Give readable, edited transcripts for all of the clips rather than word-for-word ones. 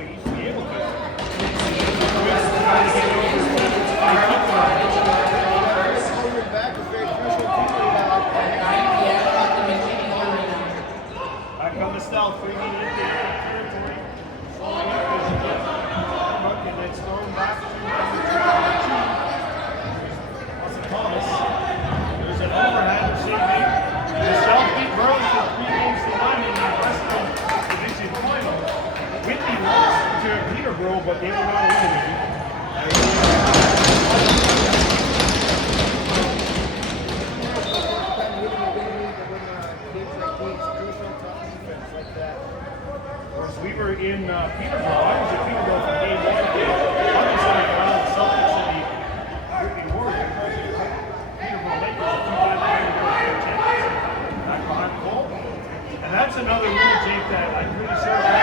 like he used to be able to. Back is very crucial too. Back on the stealth, 3 minutes into territory. Slowing up as you get hook and then storm back to Austin Thomas. There's an overhand receiving. The South beat Burlington 3 games to 1 in the Western Division final. Whitby lost to Peterborough, but they were not eliminated. We were in Peterborough. I was in Peterborough for game 1. Obviously, around the Celtics and the Whitby Warriors. Peterborough Lakers, a 2-time champions. Back behind Cole. And that's another rule, Jake, that I'm pretty sure that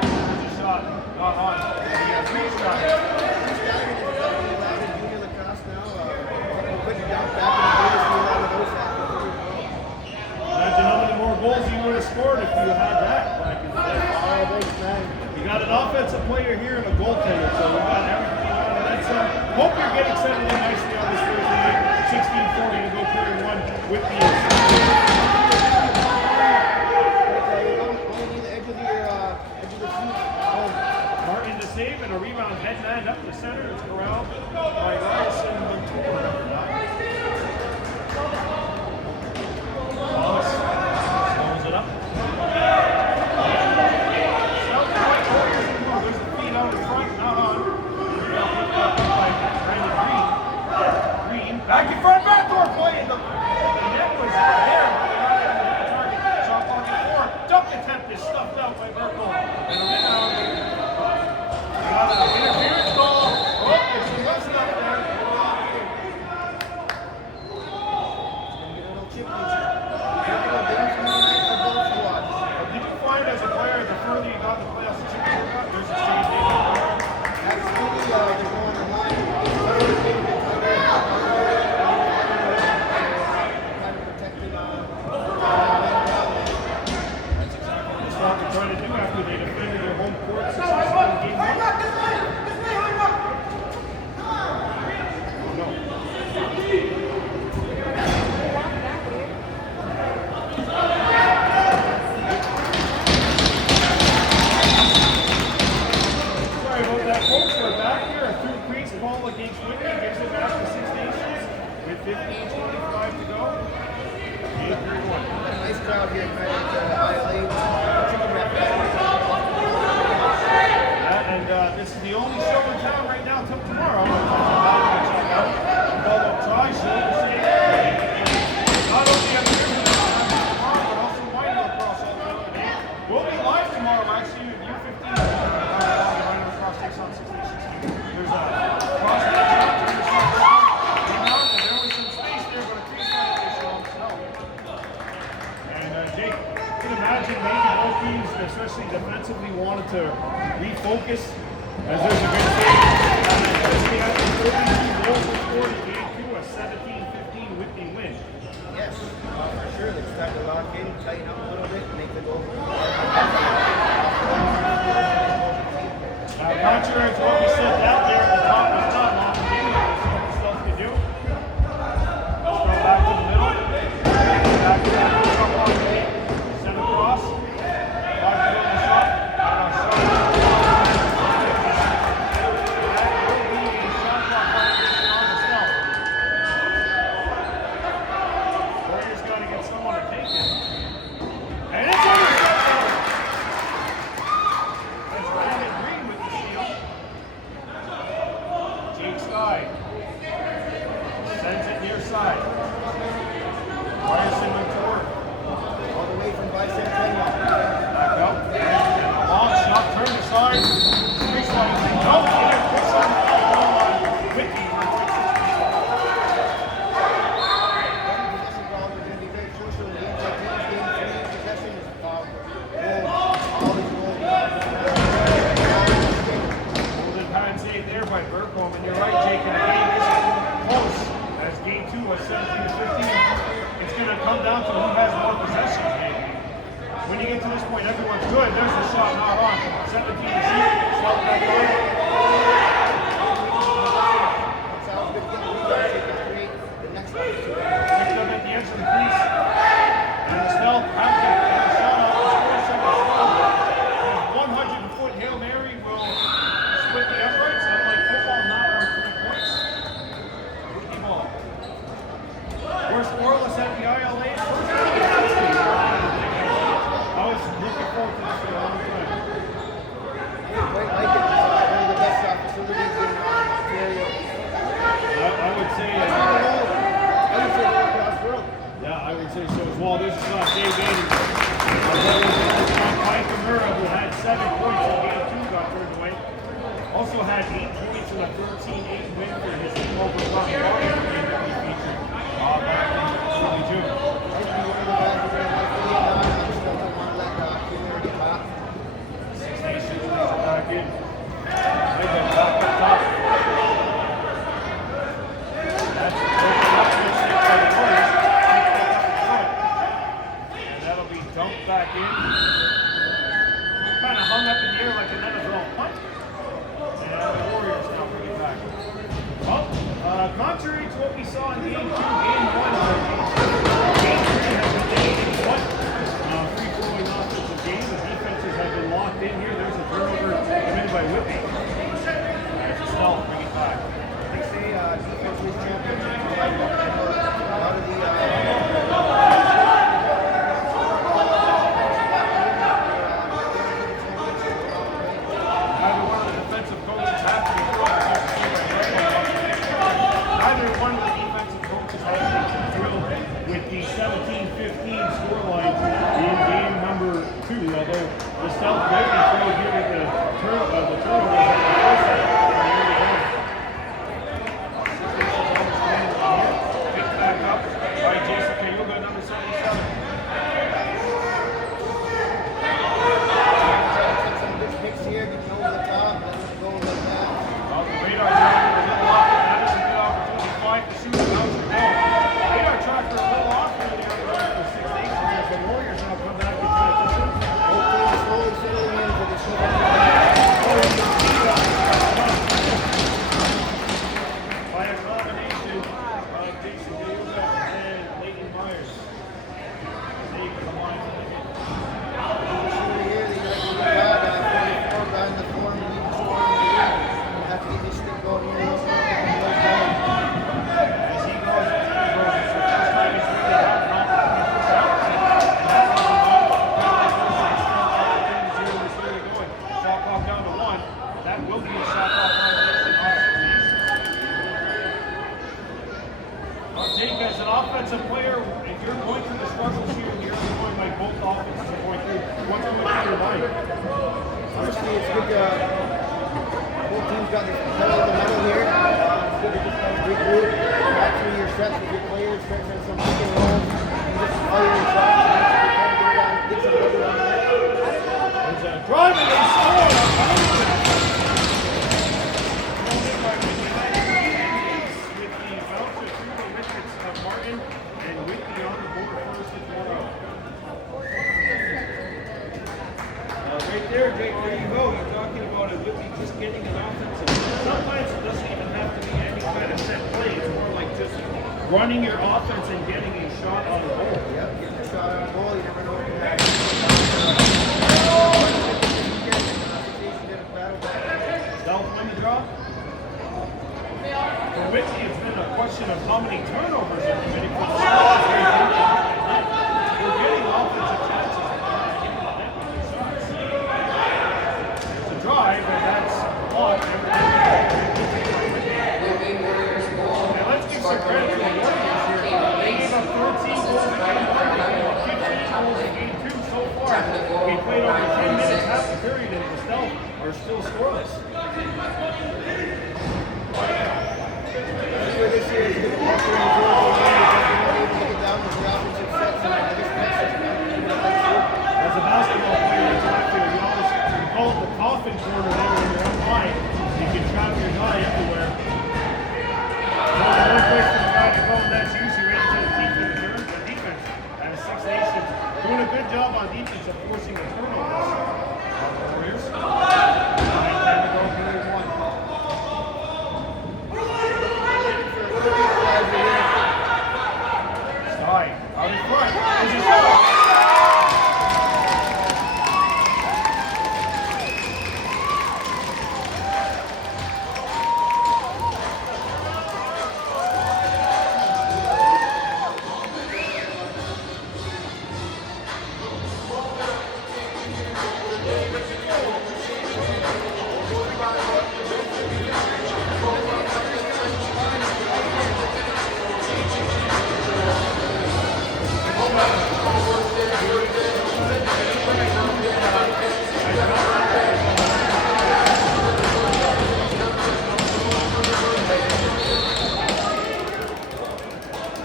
the shot not on. The free shot. Imagine how many more goals you would have scored if you had that. You got an offensive player here and a goaltender, so we got everything out of that. So hope you're getting settled in nicely on this Thursday night. 16:40 to go clear one with the Martin to save and a rebound head-man up the center. It's corralled by Ryerson Ventura. Thomas slows it up. There's the feet out in front, not on. Green, back in front, backdoor play. The net was there. Target, shot on the floor. Dunk attempt is stuffed out by Burkle. And a rebound. Got an interference goal. Oh, it's a bust up there. Did you find as a player, the further you got in the playoffs, the chip you got, there's a save there? Absolutely, they're going to line. That's exactly what the Stars are trying to do after they defended their home court successfully in game 1. Sorry about that, folks. We're back here. A through crease ball against Whitby gives it back to 6 Nations with 15:25 to go. Game 31. Nice crowd here tonight at ILA. And this is the only show in town right now until tomorrow. Check out. Although try show to see not only up here tomorrow, but also Whitby across all the game. We'll be live tomorrow actually with U15. Whitby across takes on 6 Nations. There's a cross match. There was some space there, but a crease got it show himself. And Jake, you can imagine maybe both teams, especially defensively, wanted to refocus as there's a good save. After 32 goals were scored in game 2, a 17-15 Whitby win. Yes, for sure. They start to lock in, tighten up a little bit, and make the goal. Contrary to what we said out there at the top was done, long game, what stuff to do. Let's go back to the middle. Back to that up on the way. Send across. 5 to go in the shot. Warriors got to get someone to take it. And it's intercepted. That's Brandon Green with the steal. Jake Sky sends it near side. Ryerson Ventura All the way from Bicentennial. back up. And a long shot, turn aside. Baseline, no, it picks up the ball on Whitby for a quick 6 Possession calls are going to be very crucial in games like these. Game 3 possession is goal. Always goal. Golden time save there by Burkholm. And you're right, Jake, in a game this close as game 2 was 17-15. It's going to come down to who has more possessions, maybe. When you get to this point, everyone's good. There's the shot not on. 17 to shoot. Start back on. That's how good get rebounds, they can create the next opportunity. Picked up at the edge of the crease. And Snell packed it. And the shot off the 4-second shot. 100-foot Hail Mary will split the uprights. Unlike football, not on 3 points. Whitby ball. We're scoreless at the ILA. I was looking forward to this for a long time. Quite like it. It's one of the best shot facilities in Ontario. I would say, I would say all across the world. yeah, I would say so as well. This is Dave Baden. Mike Murrah, who had 7 points in game 2, got turned away. Also had 8 points in a 13-8 win for his team over Rocky Water in the game that we featured back in early June. I'd be one of the guys who are like the I just don't want to let the community pop. 6 Nations back in. They go back up top. That's a good stick by the Warriors. And that'll be dumped back in. Kind of hung up in the air like an NFL punt. And the Warriors now bring it back. Well, contrary to what we saw in game 2, game 1, game 3 has been 8-1. Free-flowing offensive game. The defenses have been locked in here. There's a turnover committed by Whitby. There's a Snell, bring it back. They say defense is champions. A lot of the Neither one of the defensive coaches have to be Neither one of the defensive coaches has to be thrilled with the 17-15 scoreline in game number 2. Although the Stealth Whitby throw here with the turnovers at the first set. Picked back up by Jason Cayuga, number 77. some good picks here, getting over the top, letting it go like that. Well, the radar tried for a little off, and that is a good opportunity to find the shooter. That was the ball. Radar tried for a little off here the other way for 6 Nations as the Warriors now come back and try to push it. Both teams slowly settling in for the shooter. By a combination of Jason Cayuga and Leighton Myers. They come on to the hit. Shooter here, they got to get bad. 44 behind the corner, leading scoring in the league. You have to get this stick going here. As he goes, it's the first time he's really had an opportunity to shot. And that's going. Shot clock down to 1. That will be a shot clock violation on Six. Jake, as an offensive player, if you're going through the struggles here in the early going like both offenses are going through, what's going through your mind? Honestly, it's good to, both teams got the pedal of the metal here. It's good to just kind of regroup, back through your sets with your players, start from some pick and rolls, and just fire your shots, and get some rubber on the net. There's a drive and they score! With the bouncer through the wickets of Martin and Whitby on the board first and 4-0. Right there, Jake, there you go. You're talking about a Whitby just getting an offensive. Sometimes it doesn't even have to be any kind of set play. It's more like just running your offense and getting a shot on the goal. Yep, get the shot on goal, you never know what can happen. Stealth win the draw. For Whitby, it's been a question of how many turnovers they're committing. For the Stealth, they're getting offensive chances. They're not getting the net with their shots. It's a drive, and that's blocked. And let's give some credit to the Warriors here. They gave up 13 goals in game 1. They gave up 15 goals in game 2 so far. They played over 10 minutes, half the period, and the Stealth are still scoreless. This year is good to walk around the field because you're not able to get down with the offensive sets and I just As a basketball player, that's what I feel. You always call it the coffin corner there when you're up high. You can trap your guy everywhere. One place for the guy to go, and that's usually right to the defense. The defense, and 6 Nations doing a good job on defense of forcing the turnovers. Warriors. 9-10 to go, period one. Stein out in front. There's a shot.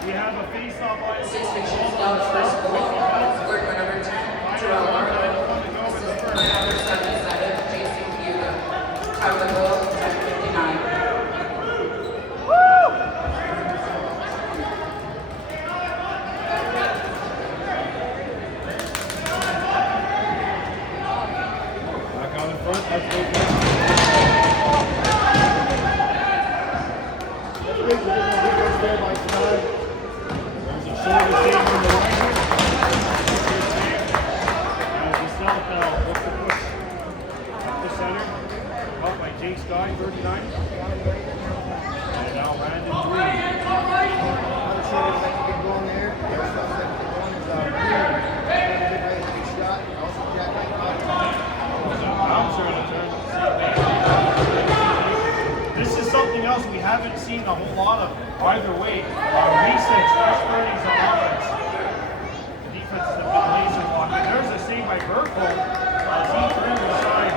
We have a face-off line. 6 pictures down the first goal. Scored by number 10, Joel Marlowe. Assisted by number 77, Jason Hugo. Time of the goal, 10:59. Back out in front. Let's go. Good. There by Stein. There's a shoulder save from the right here. As the south now looks to push up the center. Caught by Jake Stein, 39. And now Brandon Green. Another short is like a big goal there. The other stuff that the one is Green. Another good right-handed shot. Also Jack Knight caught it. There's a bouncer in the turn. This is something else we haven't seen a whole lot of either way. Recent fresh learnings on offense. The defense has been laser blocking. There's a save by Burkle as he threw the side.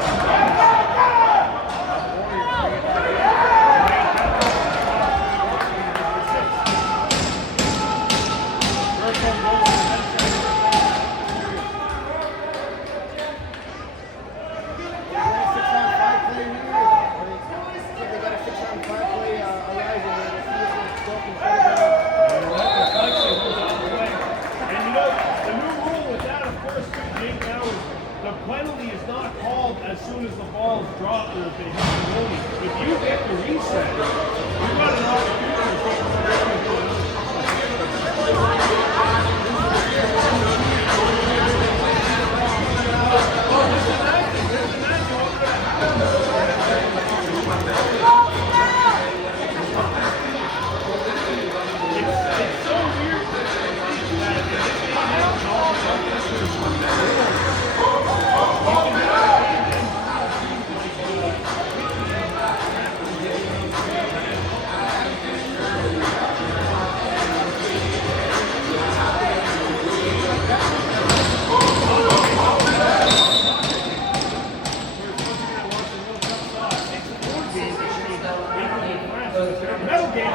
Penalty is not called as soon as the ball is dropped or if they hit the goalie. If you get the reset, you've got an It's so weird Metal game.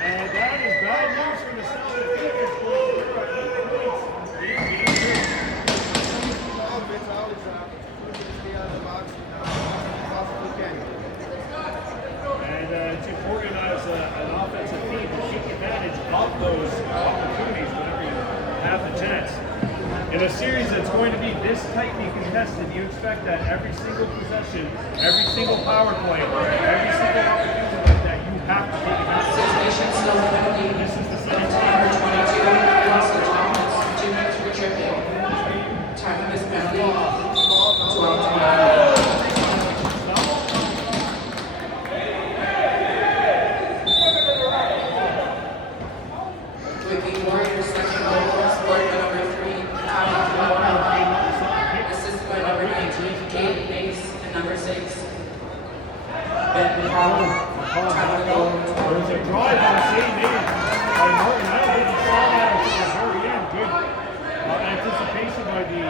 And that is bad news for the South Pacific. And it's important as an offensive team to take advantage of those opportunities whenever you have the chance. In a series that's going to be this tightly contested, you expect that every single possession, every single power play, every single opportunity that you have to take advantage of. Situation still penalty. This is the second Number 22, Russell Thomas, 2 minutes for tripping. Time of this penalty, 12:29. Whitby Warriors second goal, scored by number 3, Tommy Joel. Assisted by number 19, Kate Bates, and number 6, Ben Powell. Time of the goal, There's a drive on the save made by Martin. I don't think he saw that until the very end. Good anticipation by the.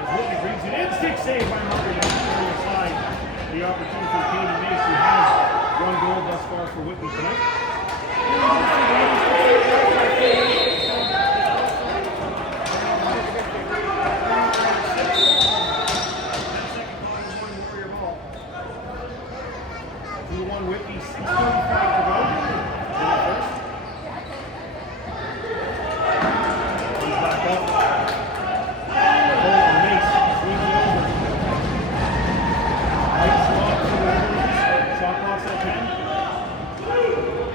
As Whitby brings it in, stick save by Martin. On the side, the opportunity for Katie Mace, who has one goal thus far for Whitby tonight. 2-1 Whitby, 6:35 to go. In the first. He's back up. Hold on Mace. Swings it over. Right slot to the Rivers. Shot clock's at 10.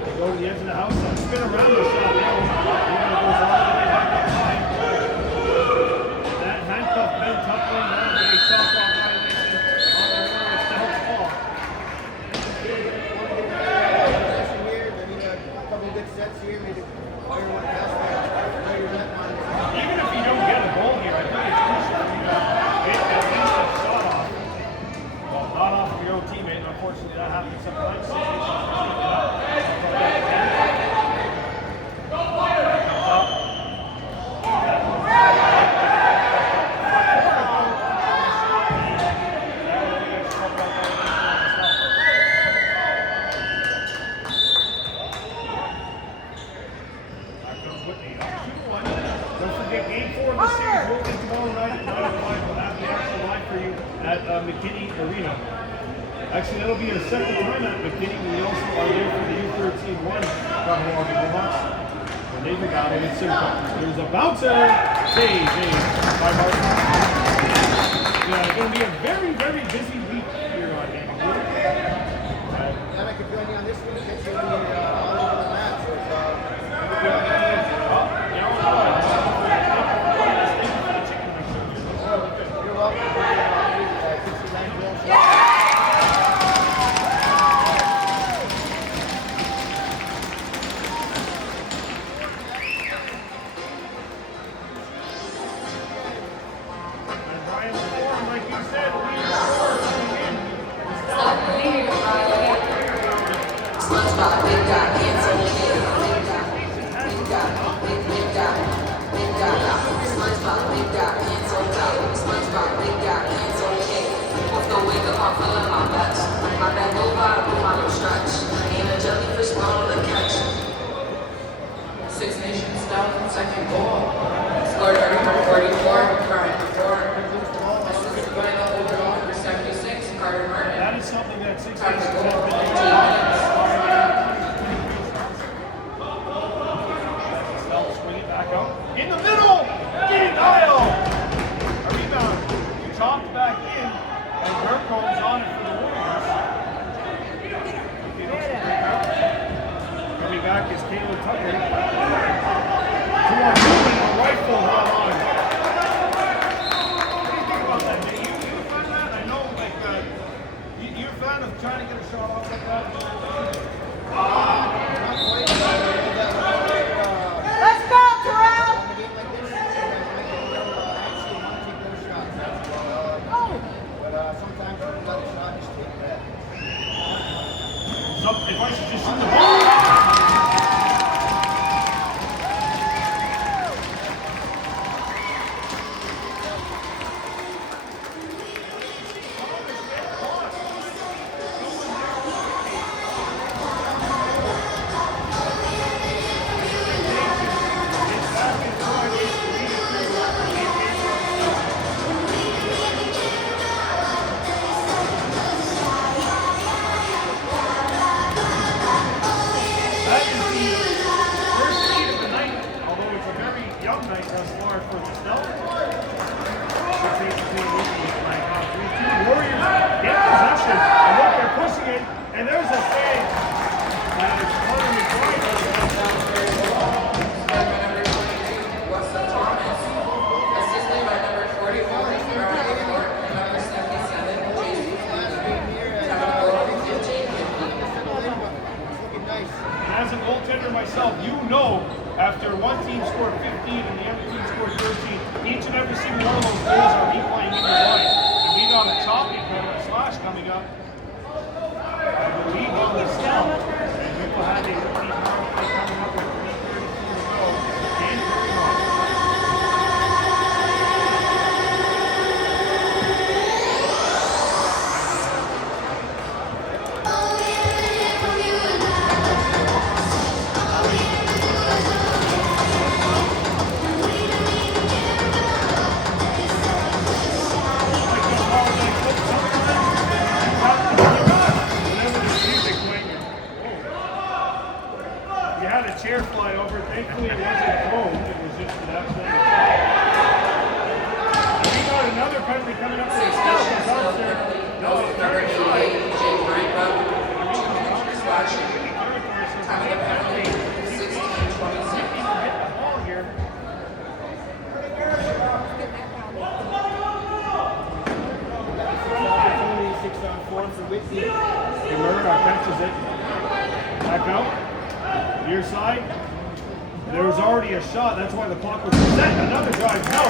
They go to the edge of the house. Spin around the shot now. It goes all the way back up high. That handcuff bent up right now. A shot clock violation on the Warriors to help Paul. A couple good sets here, maybe everyone else. Even if you don't get a goal here, I think it's crucial for you to get at least a shot off. Well, not off of your own teammate. Unfortunately, that happens sometimes. Don't forget, Game 4 of the series will be tomorrow night at 9 o'clock. We'll have the action live for you at McKinney Arena. Actually, that'll be a second time at McKinney. We also are there for the U13-1 Kahawaii Bulldogs. When they go down in Simcoe. There's a bouncer. Save by Martin. Yeah, it's going to be a very, very busy week here on Game 4. And I could join you on this week. It's going to be all over the map. So it's you're welcome. 69 goals. And Brian Form, like you said, leading scorer coming in. SpongeBob, big guy, handsome kid. Big guy, big guy, big guy, big guy. SpongeBob, big guy, handsome guy. SpongeBob, big guy, handsome kid. Off the wake up, I'm feeling my best. My bad low vibe, but my no stretch. Ain't a jellyfish ball to catch. Six Nations down, second goal. Scored 44, current 4. Assisted by the overall number 76, Carter Martin. That is something that 6 Time Nations to has go, been 15 doing. minutes. They'll swing it back out. In the middle! Denial! A rebound. Chopped back in, and Burkhold's on it for the Warriors. Coming back is Caleb Tucker. 2-on-2 and a rifle hot on. What do you think about that, Nate? You a fan of that? I know, like, you're a fan of trying to get a shot off like that? Not quite. Let's go, Terrell! On a game like this, actually want to take those shots. But sometimes when you got a shot, just take that. If I should just shoot the ball. That is the first lead of the night, although it's a very young night thus far for the Steelers. 6-8 between Whitby and Blackhawk. 3-2. Warriors get possession, and look, they're pushing it, and there's a save. That is Connor McBride on the downtown area. Number 22, Wesley Thomas. Assisted by number 44, Ryan Ford, and number 77, Jason. Last game here, Time to go, 15. it's looking nice. And as a goaltender myself, you know after one team scored 15 and the other team scored 13, each and every single one of those goals are replaying in your mind. And we got a choppy slash coming up. I believe on the stop. And we will have a repeat power play coming up with 3:32 to go. And very long. Like the holiday, sometimes you got chair fly over. Thankfully, it wasn't thrown. It was just an absolute. We got another penalty coming up. Six nations still penalty. No, it's Number third 88, side. Jake Reinbuck, 2 minutes slashing. Time of the penalty, 16:26. For Whitby. Kimura catches it. Back out. Near side. There was already a shot. That's why the clock was set. Another drive. No.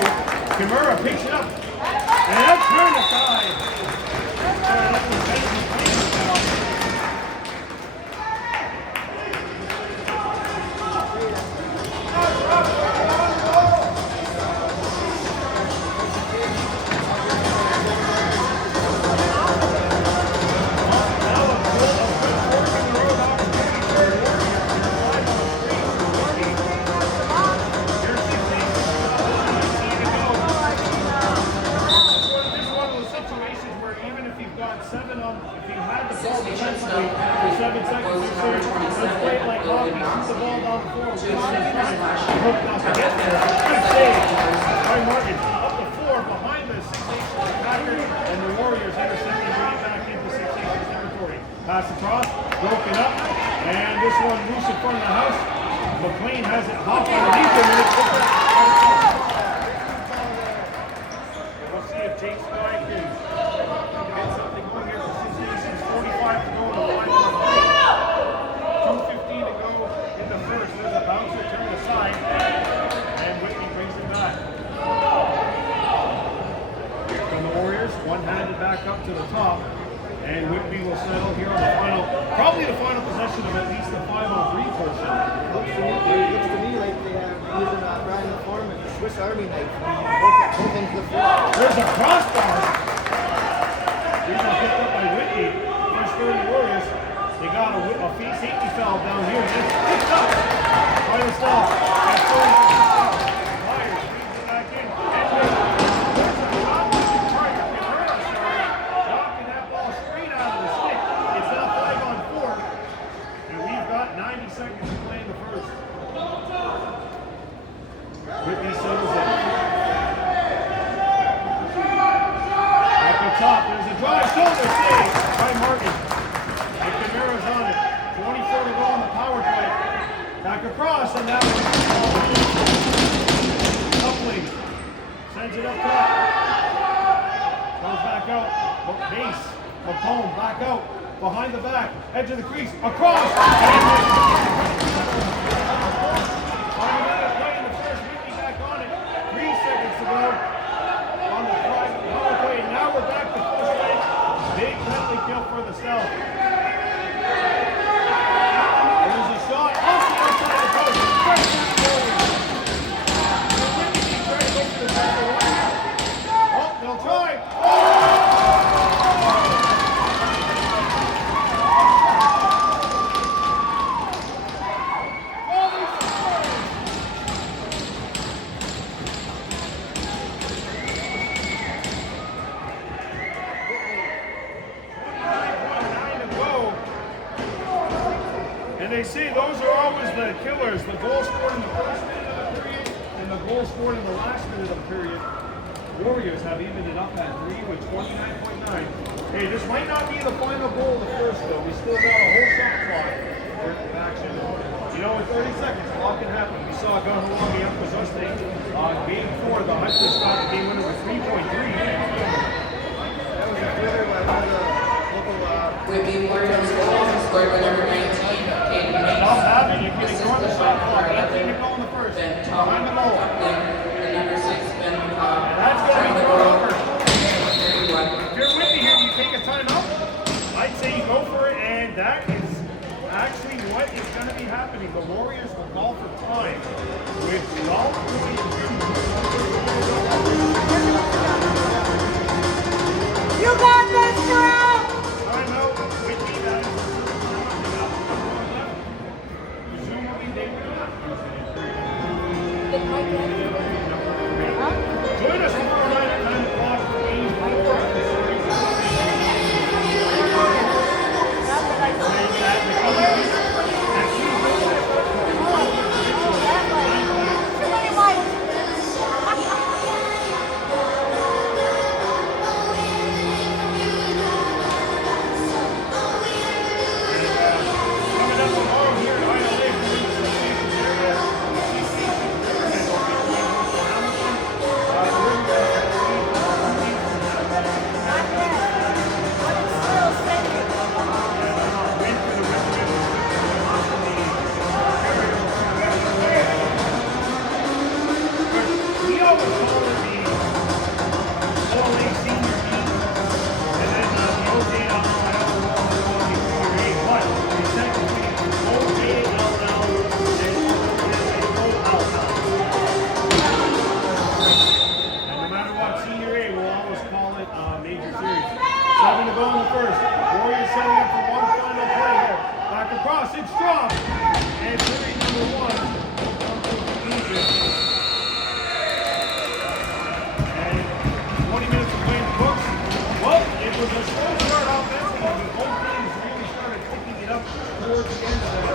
Kimura picks it up. And that's turned aside. Pass across, broken up, and this one loose in front of the house. McLean has it hop underneath him, and it's we'll see if Jake Sky can get something going here for Six Nations. 45 to go in the final. 2:15 to go in the first. There's a bouncer turned aside, and Whitby brings it back. Here come the Warriors, one-handed back up to the top. And Whitby will settle here on the final, probably the final possession of at least the 5-on-3 portion. Looks to me like they have using Brian Foreman, the Swiss Army knife. Both ends of the floor. There's a crossbar. These are picked up by Whitby. First 30 Warriors. They got a safety foul down here. It's picked up by the stall. Myers feeds it back in. Whitby settles it. At the top, there's a drive, shoulder save by Martin. And Kimura's on it. 24 to go on the power play. Back across, and that one's Coupling. Sends it up top. Goes back out. Base. McComb back out. Behind the back. Edge of the crease. Across. To go on the power play. Now we're back to full strength. Big penalty kill for the South. There's a shot off the outside of the post. Right to the oh, they'll try. They say those are always the killers. The goal scored in the first minute of the period and the goal scored in the last minute of the period. Warriors have evened it up at 3 with 29.9. Hey, this might not be the final goal of the first though. We still got a whole shot clock for action. You know, in 30 seconds, a lot can happen. We saw Gahalami up with us game 4. The High School got the game winner with 3.3. That was a thriller by one of the local Whitby Warriors goal scored by number 19. Not having you can ignore the shot clock. That's in the goal in the first. Behind the goal. And number 6, Ben McCobb. That's going to be thrown over. 31. If you're with me here, do you take a timeout? I'd say you go for it, and that is actually what is going to be happening. The Warriors will call for time with 12. You got this, girl! Timeout. Whitby, that is presumably they will not use it. Join us tomorrow night at 9 o'clock for Game 4 of the series. Saying that the across, it's dropped. And period number 1 comes to conclusion. And 20 minutes of playing the books. Well, it was a slow start offensively, but both teams really started picking it up towards the end of the